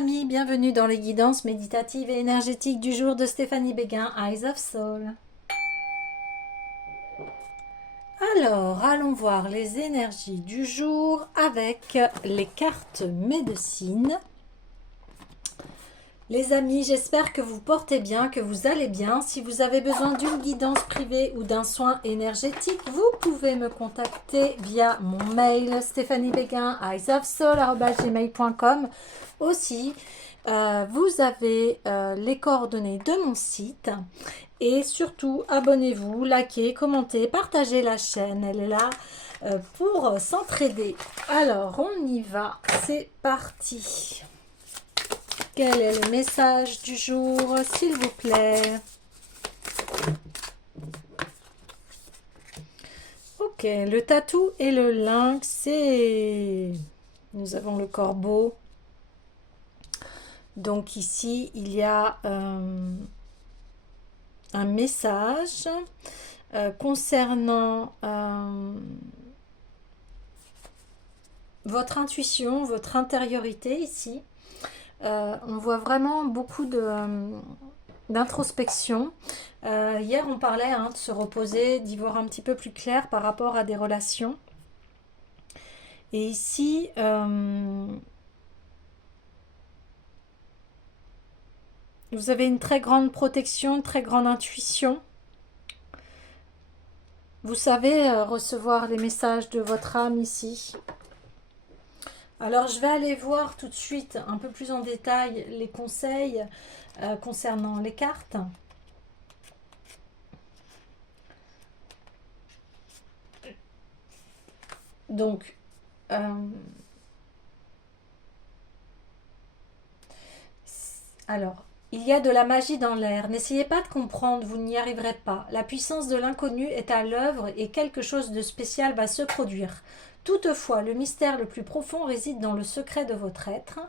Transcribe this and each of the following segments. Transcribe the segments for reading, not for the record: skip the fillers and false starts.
amis, bienvenue dans les guidances méditatives et énergétiques du jour de Stéphanie Béguin, Eyes of Soul. Alors, allons voir les énergies du jour avec les cartes médecine. Les amis, j'espère que vous portez bien, que vous allez bien. Si vous avez besoin d'une guidance privée ou d'un soin énergétique, vous pouvez me contacter via mon mail stéphaniebeguin@eyesofsoul@gmail.com. Aussi, vous avez les coordonnées de mon site. Et surtout, abonnez-vous, likez, commentez, partagez la chaîne. Elle est là pour s'entraider. Alors, on y va. C'est parti. Quel est le message du jour, s'il vous plaît? Ok, le tatou et le lynx, et nous avons le corbeau. Donc ici, il y a un message concernant votre intuition, votre intériorité ici. On voit vraiment beaucoup d'introspection. Hier, on parlait de se reposer, d'y voir un petit peu plus clair par rapport à des relations. Et ici, vous avez une très grande protection, une très grande intuition. Vous savez recevoir les messages de votre âme ici. Alors, je vais aller voir tout de suite un peu plus en détail les conseils concernant les cartes. Donc, alors, il y a de la magie dans l'air. N'essayez pas de comprendre, vous n'y arriverez pas. La puissance de l'inconnu est à l'œuvre et quelque chose de spécial va se produire. Toutefois, le mystère le plus profond réside dans le secret de votre être,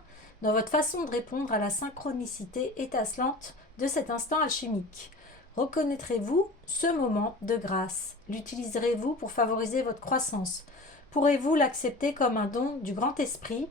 dans votre façon de répondre à la synchronicité étincelante de cet instant alchimique. Reconnaîtrez-vous ce moment de grâce? L'utiliserez-vous pour favoriser votre croissance? Pourrez-vous l'accepter comme un don du grand esprit?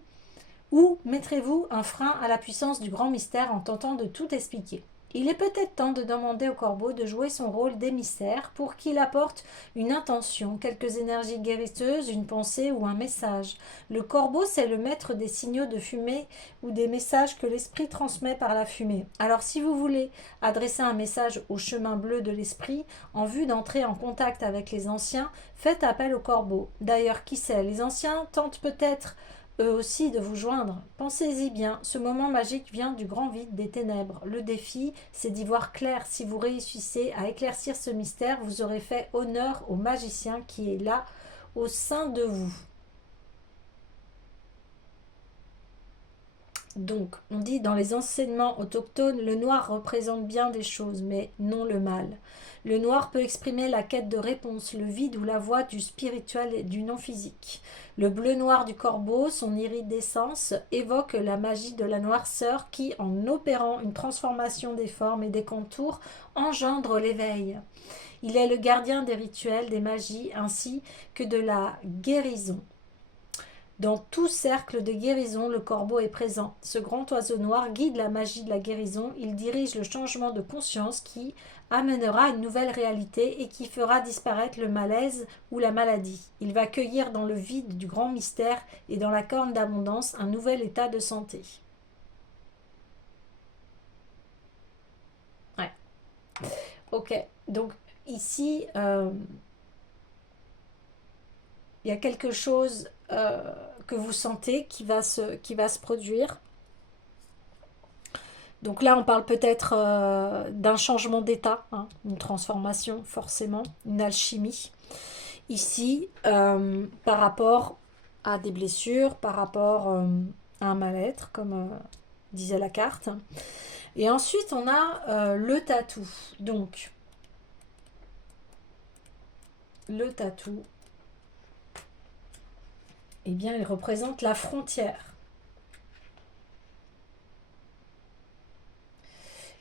Ou mettrez-vous un frein à la puissance du grand mystère en tentant de tout expliquer? Il est peut-être temps de demander au corbeau de jouer son rôle d'émissaire pour qu'il apporte une intention, quelques énergies guérisseuses, une pensée ou un message. Le corbeau, c'est le maître des signaux de fumée ou des messages que l'esprit transmet par la fumée. Alors si vous voulez adresser un message au chemin bleu de l'esprit en vue d'entrer en contact avec les anciens, faites appel au corbeau. D'ailleurs, qui sait, les anciens tentent peut-être eux aussi de vous joindre. Pensez-y bien, ce moment magique vient du grand vide des ténèbres. Le défi, c'est d'y voir clair. Si vous réussissez à éclaircir ce mystère, vous aurez fait honneur au magicien qui est là, au sein de vous. Donc, on dit dans les enseignements autochtones, le noir représente bien des choses, mais non le mal. Le noir peut exprimer la quête de réponse, le vide ou la voix du spirituel et du non-physique. Le bleu-noir du corbeau, son iridescence, évoque la magie de la noirceur qui, en opérant une transformation des formes et des contours, engendre l'éveil. Il est le gardien des rituels, des magies, ainsi que de la guérison. Dans tout cercle de guérison, le corbeau est présent. Ce grand oiseau noir guide la magie de la guérison. Il dirige le changement de conscience qui amènera une nouvelle réalité et qui fera disparaître le malaise ou la maladie. Il va cueillir dans le vide du grand mystère et dans la corne d'abondance un nouvel état de santé. Ouais. Ok. Donc ici, il y a quelque chose que vous sentez qui va se produire. Donc là, on parle peut-être d'un changement d'état, une transformation forcément, une alchimie. Ici, par rapport à des blessures, par rapport à un mal-être, comme disait la carte. Et ensuite, on a le tatou. Donc, le tatou, eh bien, il représente la frontière.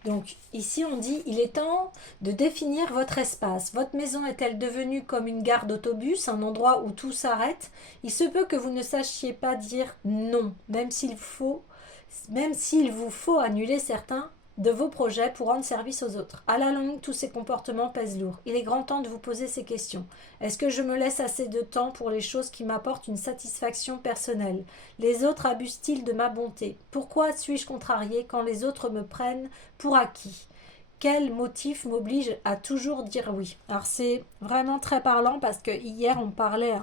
Donc ici on dit il est temps de définir votre espace. Votre maison est-elle devenue comme une gare d'autobus, un endroit où tout s'arrête? Il se peut que vous ne sachiez pas dire non, même s'il faut même s'il vous faut annuler certains de vos projets pour rendre service aux autres. À la longue, tous ces comportements pèsent lourd. Il est grand temps de vous poser ces questions. Est-ce que je me laisse assez de temps pour les choses qui m'apportent une satisfaction personnelle? Les autres abusent-ils de ma bonté? Pourquoi suis-je contrarié quand les autres me prennent pour acquis? Quel motif m'oblige à toujours dire oui? Alors c'est vraiment très parlant parce que hier on parlait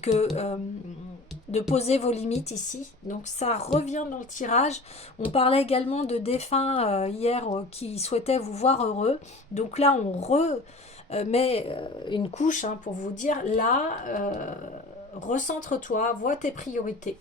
que de poser vos limites ici. Donc ça revient dans le tirage. On parlait également de défunts hier qui souhaitaient vous voir heureux. Donc là on met une couche pour vous dire là, recentre-toi, vois tes priorités.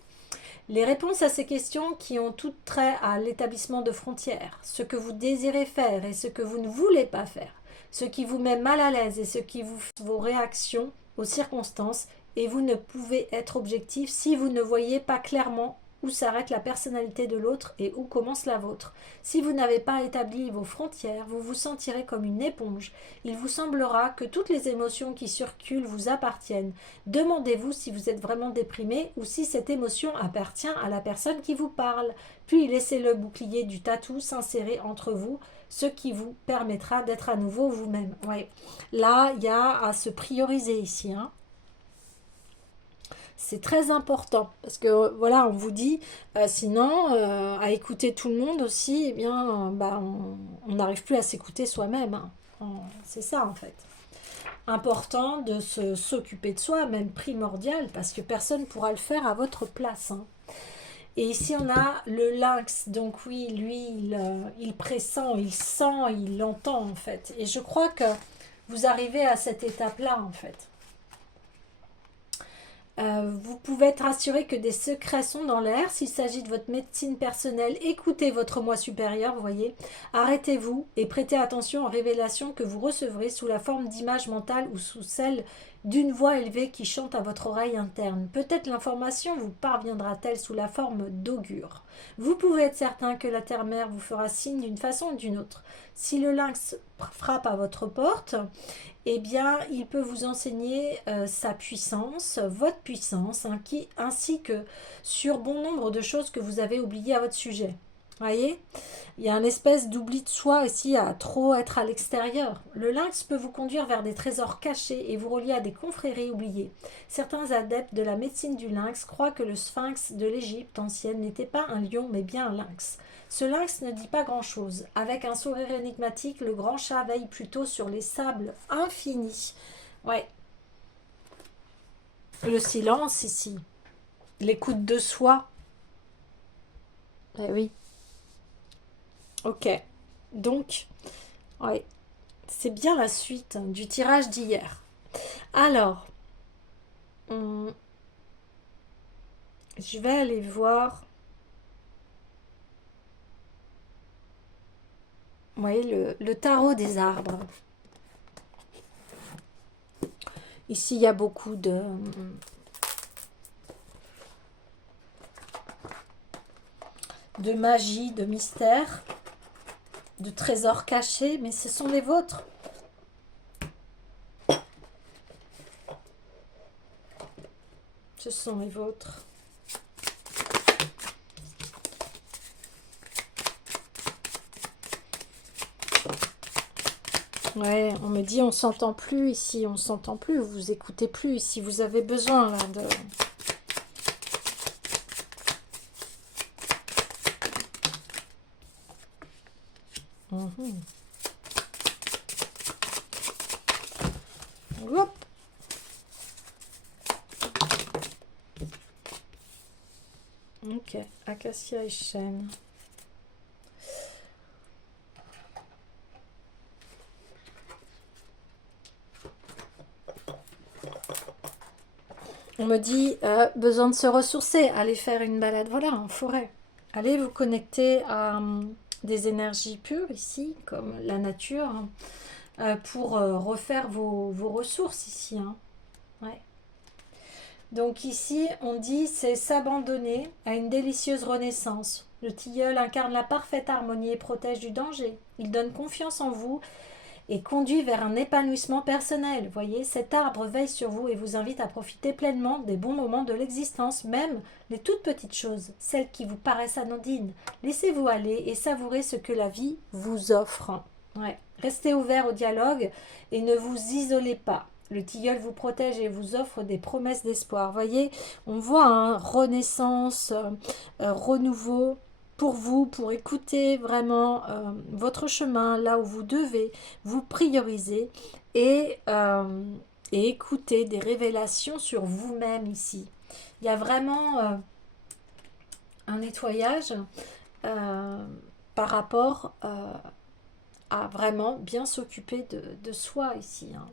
Les réponses à ces questions qui ont toutes trait à l'établissement de frontières, ce que vous désirez faire et ce que vous ne voulez pas faire, ce qui vous met mal à l'aise et ce qui vous fait vos réactions aux circonstances, et vous ne pouvez être objectif si vous ne voyez pas clairement où s'arrête la personnalité de l'autre et où commence la vôtre. Si vous n'avez pas établi vos frontières, vous vous sentirez comme une éponge. Il vous semblera que toutes les émotions qui circulent vous appartiennent. Demandez-vous si vous êtes vraiment déprimé ou si cette émotion appartient à la personne qui vous parle. Puis laissez le bouclier du tatou s'insérer entre vous, ce qui vous permettra d'être à nouveau vous-même. Ouais. Là, il y a à se prioriser ici, C'est très important parce que voilà, on vous dit, sinon, à écouter tout le monde aussi, eh bien, on n'arrive plus à s'écouter soi-même. C'est ça en fait. Important de s'occuper de soi, même primordial, parce que personne ne pourra le faire à votre place. Et ici, on a le lynx. Donc oui, lui, il pressent, il sent, il entend en fait. Et je crois que vous arrivez à cette étape-là en fait. Vous pouvez être assuré que des secrets sont dans l'air. S'il s'agit de votre médecine personnelle, écoutez votre moi supérieur, vous voyez. Arrêtez-vous et prêtez attention aux révélations que vous recevrez sous la forme d'images mentales ou sous celle d'une voix élevée qui chante à votre oreille interne. Peut-être l'information vous parviendra-t-elle sous la forme d'augure. Vous pouvez être certain que la terre-mère vous fera signe d'une façon ou d'une autre. Si le lynx frappe à votre porte, eh bien, il peut vous enseigner sa puissance, votre puissance, ainsi que sur bon nombre de choses que vous avez oubliées à votre sujet. Voyez, il y a une espèce d'oubli de soi aussi à trop être à l'extérieur. Le lynx peut vous conduire vers des trésors cachés et vous relier à des confréries oubliées. Certains adeptes de la médecine du lynx croient que le sphinx de l'Égypte ancienne n'était pas un lion mais bien un lynx. Ce lynx ne dit pas grand-chose. Avec un sourire énigmatique, le grand chat veille plutôt sur les sables infinis. Ouais. Le silence ici. L'écoute de soi. Eh oui. Ok. Donc, ouais. C'est bien la suite du tirage d'hier. Alors, je vais aller voir. Vous voyez, le tarot des arbres. Ici, il y a beaucoup de magie, de mystère, de trésors cachés, mais ce sont les vôtres. Ce sont les vôtres. Ouais, on me dit on s'entend plus ici, on s'entend plus, vous écoutez plus ici, vous avez besoin là de... Hop. Ok, acacia et chêne. On me dit, besoin de se ressourcer, allez faire une balade, voilà, en forêt. Allez vous connecter à des énergies pures ici, comme la nature, pour refaire vos ressources ici. Ouais. Donc ici, on dit, c'est s'abandonner à une délicieuse renaissance. Le tilleul incarne la parfaite harmonie et protège du danger. Il donne confiance en vous et conduit vers un épanouissement personnel. Vous voyez, cet arbre veille sur vous et vous invite à profiter pleinement des bons moments de l'existence, même les toutes petites choses, celles qui vous paraissent anodines. Laissez-vous aller et savourez ce que la vie vous offre. Ouais. Restez ouvert au dialogue et ne vous isolez pas. Le tilleul vous protège et vous offre des promesses d'espoir. Voyez, on voit un renaissance, renouveau pour vous, pour écouter vraiment votre chemin, là où vous devez vous prioriser et écouter des révélations sur vous-même ici. Il y a vraiment un nettoyage euh, par rapport à vraiment bien s'occuper de soi ici. Hein.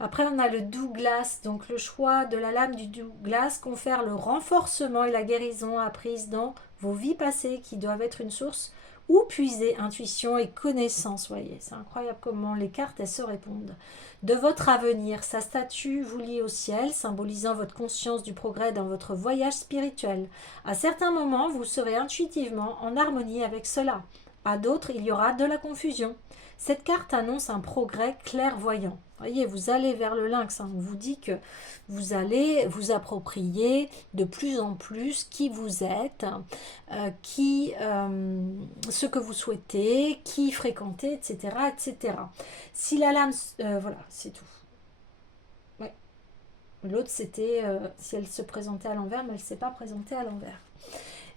Après, on a le Douglas. Donc, le choix de la lame du Douglas confère le renforcement et la guérison apprise dans vos vies passées qui doivent être une source où puiser intuition et connaissance. Voyez, c'est incroyable comment les cartes elles se répondent. De votre avenir, sa statue vous lie au ciel, symbolisant votre conscience du progrès dans votre voyage spirituel. À certains moments, vous serez intuitivement en harmonie avec cela. À d'autres, il y aura de la confusion. Cette carte annonce un progrès clairvoyant. Voyez, vous allez vers le lynx. Hein. On vous dit que vous allez vous approprier de plus en plus qui vous êtes, ce que vous souhaitez, qui fréquentez, etc., etc. Si la lame, voilà, c'est tout. Ouais. L'autre, c'était si elle se présentait à l'envers, mais elle ne s'est pas présentée à l'envers.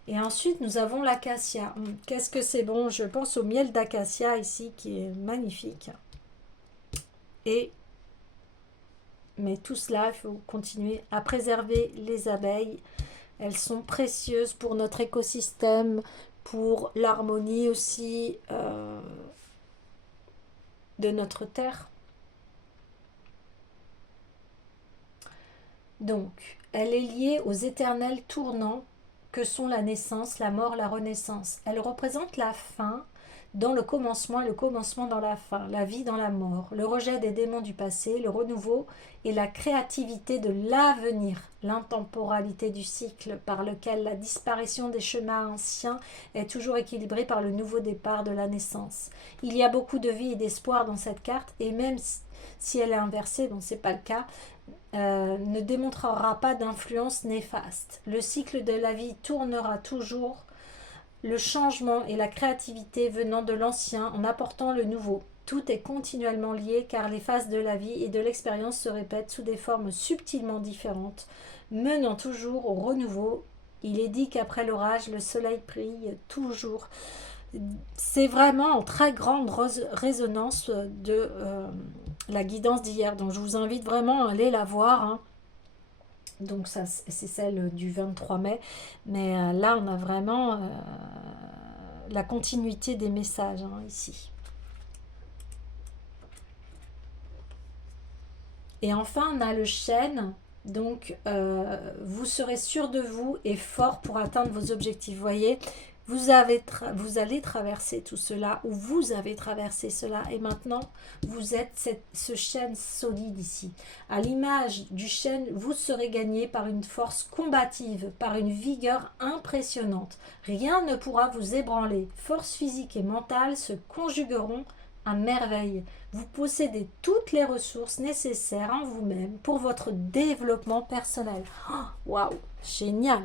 Et ensuite, nous avons l'acacia. Qu'est-ce que c'est bon? Je pense au miel d'acacia ici qui est magnifique. Mais tout cela, il faut continuer à préserver les abeilles. Elles sont précieuses pour notre écosystème, pour l'harmonie aussi de notre terre. Donc, elle est liée aux éternels tournants que sont la naissance, la mort, la renaissance. Elle représente la fin dans le commencement et le commencement dans la fin, la vie dans la mort, le rejet des démons du passé, le renouveau et la créativité de l'avenir, l'intemporalité du cycle par lequel la disparition des chemins anciens est toujours équilibrée par le nouveau départ de la naissance. Il y a beaucoup de vie et d'espoir dans cette carte et même si elle est inversée, donc ce n'est pas le cas, ne démontrera pas d'influence néfaste. Le cycle de la vie tournera toujours, le changement et la créativité venant de l'ancien en apportant le nouveau. Tout est continuellement lié car les phases de la vie et de l'expérience se répètent sous des formes subtilement différentes, menant toujours au renouveau. Il est dit qu'après l'orage, le soleil brille toujours. C'est vraiment en très grande résonance de la guidance d'hier. Donc je vous invite vraiment à aller la voir. Hein. Donc ça c'est celle du 23 mai. Mais là on a vraiment la continuité des messages hein, ici. Et enfin on a le chêne. Donc vous serez sûr de vous et fort pour atteindre vos objectifs. Vous voyez, vous allez traverser tout cela, ou vous avez traversé cela, et maintenant, vous êtes ce chêne solide ici. À l'image du chêne, vous serez gagné par une force combative, par une vigueur impressionnante. Rien ne pourra vous ébranler. Force physique et mentale se conjugueront à merveille. Vous possédez toutes les ressources nécessaires en vous-même pour votre développement personnel. Waouh, génial!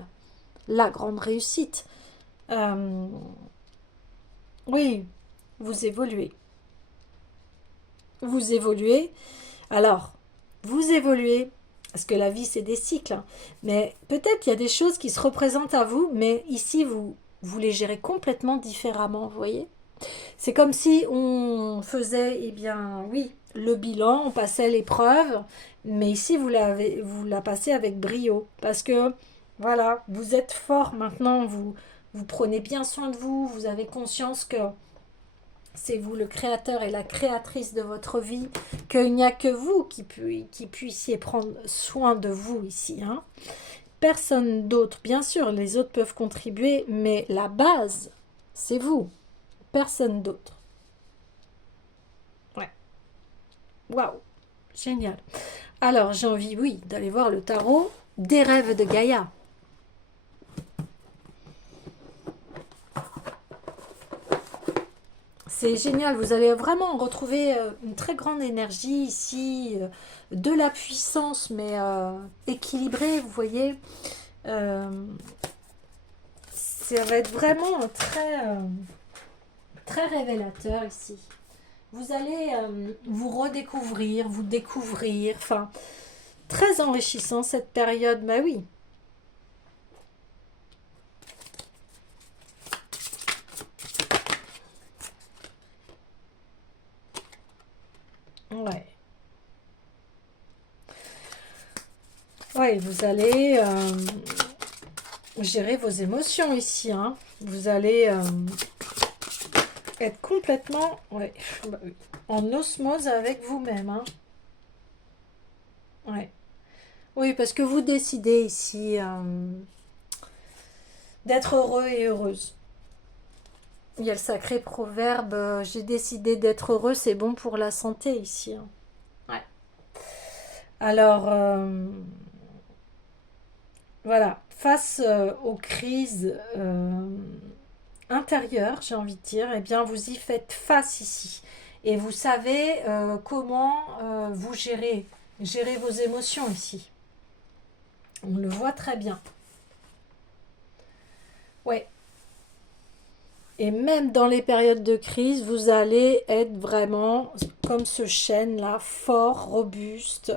La grande réussite. Oui, vous évoluez. Vous évoluez. Alors, vous évoluez, parce que la vie, c'est des cycles. Hein, mais peut-être qu'il y a des choses qui se représentent à vous, mais ici, vous les gérez complètement différemment, vous voyez? C'est comme si on faisait, eh bien, oui, le bilan, on passait l'épreuve, mais ici, vous la passez avec brio, parce que, voilà, vous êtes fort maintenant, vous prenez bien soin de vous, vous avez conscience que c'est vous le créateur et la créatrice de votre vie, qu'il n'y a que vous qui puissiez prendre soin de vous ici. Hein. Personne d'autre, bien sûr, les autres peuvent contribuer, mais la base, c'est vous, personne d'autre. Ouais. Waouh, génial. Alors, j'ai envie, oui, d'aller voir le tarot des rêves de Gaïa. C'est génial, vous allez vraiment retrouver une très grande énergie ici, de la puissance, mais équilibrée, vous voyez. Euh, Ça va être vraiment très révélateur ici. Vous allez vous redécouvrir, vous découvrir, enfin, très enrichissant cette période, bah oui. Ouais. Ouais, vous allez gérer vos émotions ici, hein. Vous allez être complètement ouais, bah oui, en osmose avec vous-même, hein. Ouais. Oui, parce que vous décidez ici d'être heureux et heureuse. Il y a le sacré proverbe j'ai décidé d'être heureux, c'est bon pour la santé ici, hein. Ouais. Alors, voilà, face aux crises intérieures, j'ai envie de dire, eh bien, vous y faites face ici. Et vous savez comment vous gérer vos émotions ici. On le voit très bien. Ouais. Et même dans les périodes de crise, vous allez être vraiment comme ce chêne-là, fort, robuste.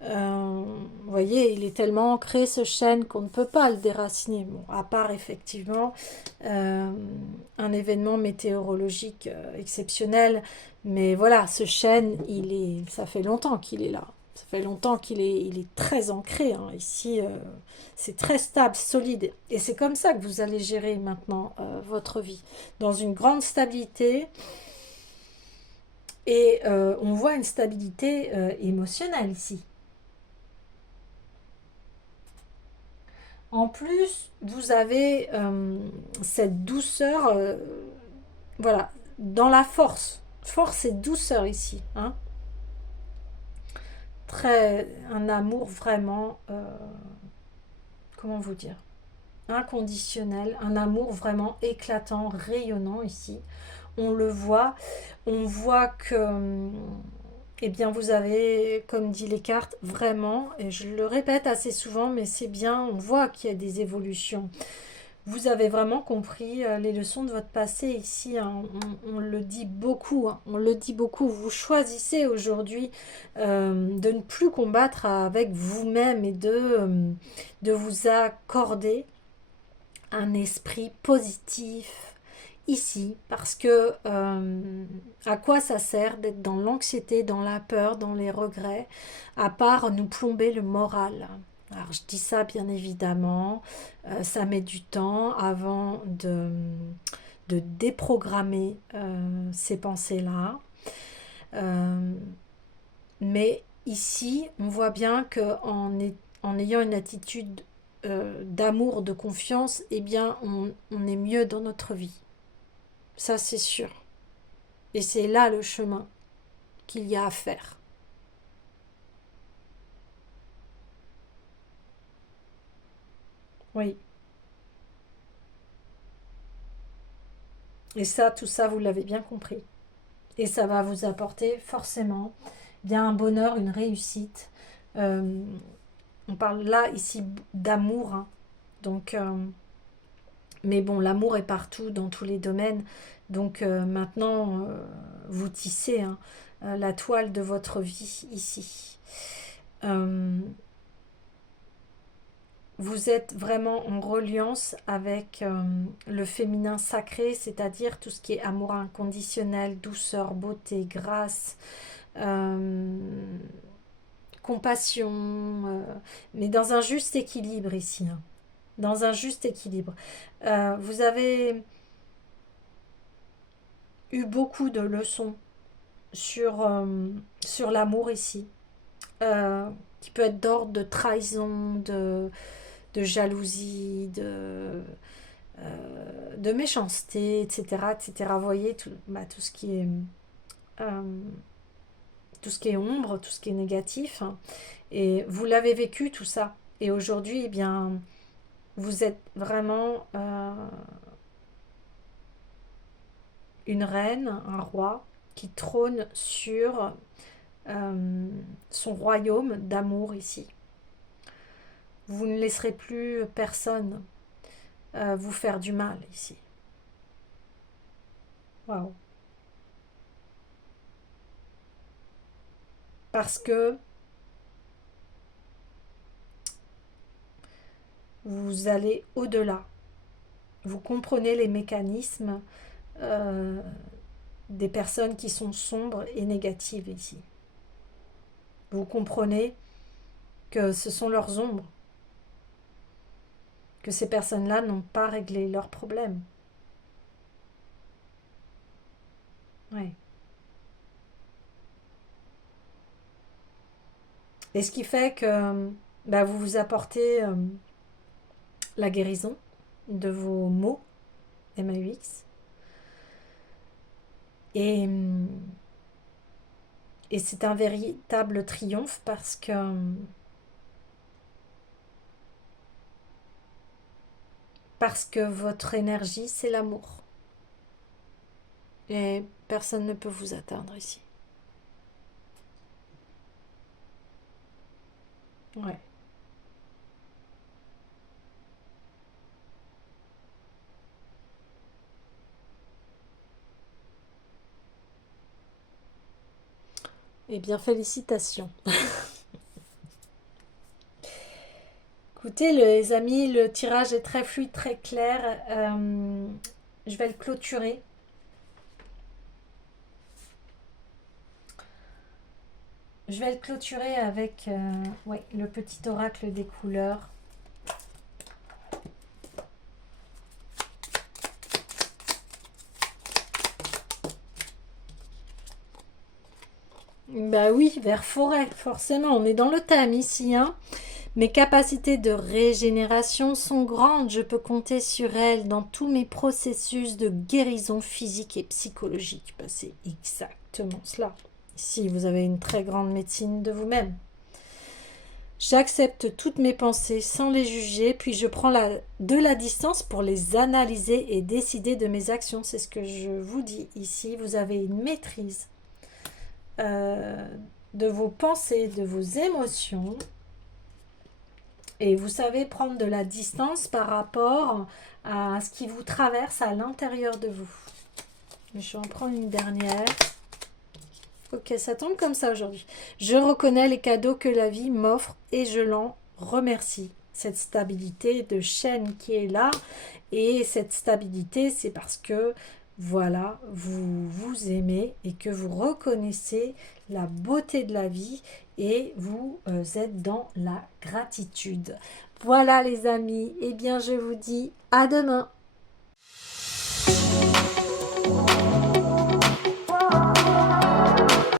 Vous voyez, il est tellement ancré ce chêne qu'on ne peut pas le déraciner. Bon, à part effectivement euh, un événement météorologique exceptionnel. Mais voilà, ce chêne, ça fait longtemps qu'il est là. Ça fait longtemps il est très ancré, hein. Ici, c'est très stable, solide. Et c'est comme ça que vous allez gérer maintenant votre vie. Dans une grande stabilité. Et on voit une stabilité émotionnelle ici. En plus, vous avez cette douceur, voilà, dans la force. Force et douceur ici, hein. Un amour vraiment, comment vous dire, inconditionnel, un amour vraiment éclatant, rayonnant ici. On le voit, on voit que, eh bien, vous avez, comme dit les cartes, vraiment, et je le répète assez souvent, mais c'est bien, on voit qu'il y a des évolutions. Vous avez vraiment compris les leçons de votre passé ici, hein. On le dit beaucoup, hein. On le dit beaucoup. Vous choisissez aujourd'hui de ne plus combattre avec vous-même et de vous accorder un esprit positif ici, parce que à quoi ça sert d'être dans l'anxiété, dans la peur, dans les regrets, à part nous plomber le moral. Alors je dis ça bien évidemment, ça met du temps avant de déprogrammer ces pensées-là. Euh, mais ici, on voit bien en ayant une attitude d'amour, de confiance, eh bien, on est mieux dans notre vie. Ça, c'est sûr. Et c'est là le chemin qu'il y a à faire. Oui. Et ça, tout ça, vous l'avez bien compris. Et ça va vous apporter forcément bien un bonheur, une réussite. Euh, on parle là, ici, d'amour, hein. Donc, mais bon, l'amour est partout, dans tous les domaines. Donc maintenant, vous tissez, hein, la toile de votre vie ici. Euh, vous êtes vraiment en reliance avec le féminin sacré, c'est-à-dire tout ce qui est amour inconditionnel, douceur, beauté, grâce, euh, compassion, mais dans un juste équilibre ici, hein. Dans un juste équilibre. Vous avez eu beaucoup de leçons sur l'amour ici, qui peut être d'ordre de trahison, de jalousie, de méchanceté, etc., etc. Vous voyez, tout ce qui est euh, tout ce qui est ombre, tout ce qui est négatif, hein. Et vous l'avez vécu tout ça. Et aujourd'hui, eh bien, vous êtes vraiment une reine, un roi, qui trône sur son royaume d'amour ici. Vous ne laisserez plus personne vous faire du mal ici. Waouh. Parce que vous allez au-delà. Vous comprenez les mécanismes des personnes qui sont sombres et négatives ici. Vous comprenez que ce sont leurs ombres, que ces personnes-là n'ont pas réglé leurs problèmes. Ouais. Et ce qui fait que vous vous apportez la guérison de vos maux, MAUX. Et c'est un véritable triomphe parce que votre énergie, c'est l'amour. Et personne ne peut vous atteindre ici. Ouais. Eh bien, félicitations. Écoutez, les amis, le tirage est très fluide, très clair. Je vais le clôturer. Je vais le clôturer avec le petit oracle des couleurs. Bah oui, vers forêt, forcément. On est dans le thème ici, hein. Mes capacités de régénération sont grandes. Je peux compter sur elles dans tous mes processus de guérison physique et psychologique. Bah, c'est exactement cela. Ici, vous avez une très grande médecine de vous-même. J'accepte toutes mes pensées sans les juger, puis je prends de la distance pour les analyser et décider de mes actions. C'est ce que je vous dis ici. Vous avez une maîtrise de vos pensées, de vos émotions. Et vous savez prendre de la distance par rapport à ce qui vous traverse à l'intérieur de vous. Je vais en prendre une dernière. Ok, ça tombe comme ça aujourd'hui. Je reconnais les cadeaux que la vie m'offre et je l'en remercie. Cette stabilité de chaîne qui est là. Et cette stabilité, c'est parce que voilà, vous vous aimez et que vous reconnaissez la beauté de la vie et vous êtes dans la gratitude. Voilà les amis, eh bien je vous dis à demain.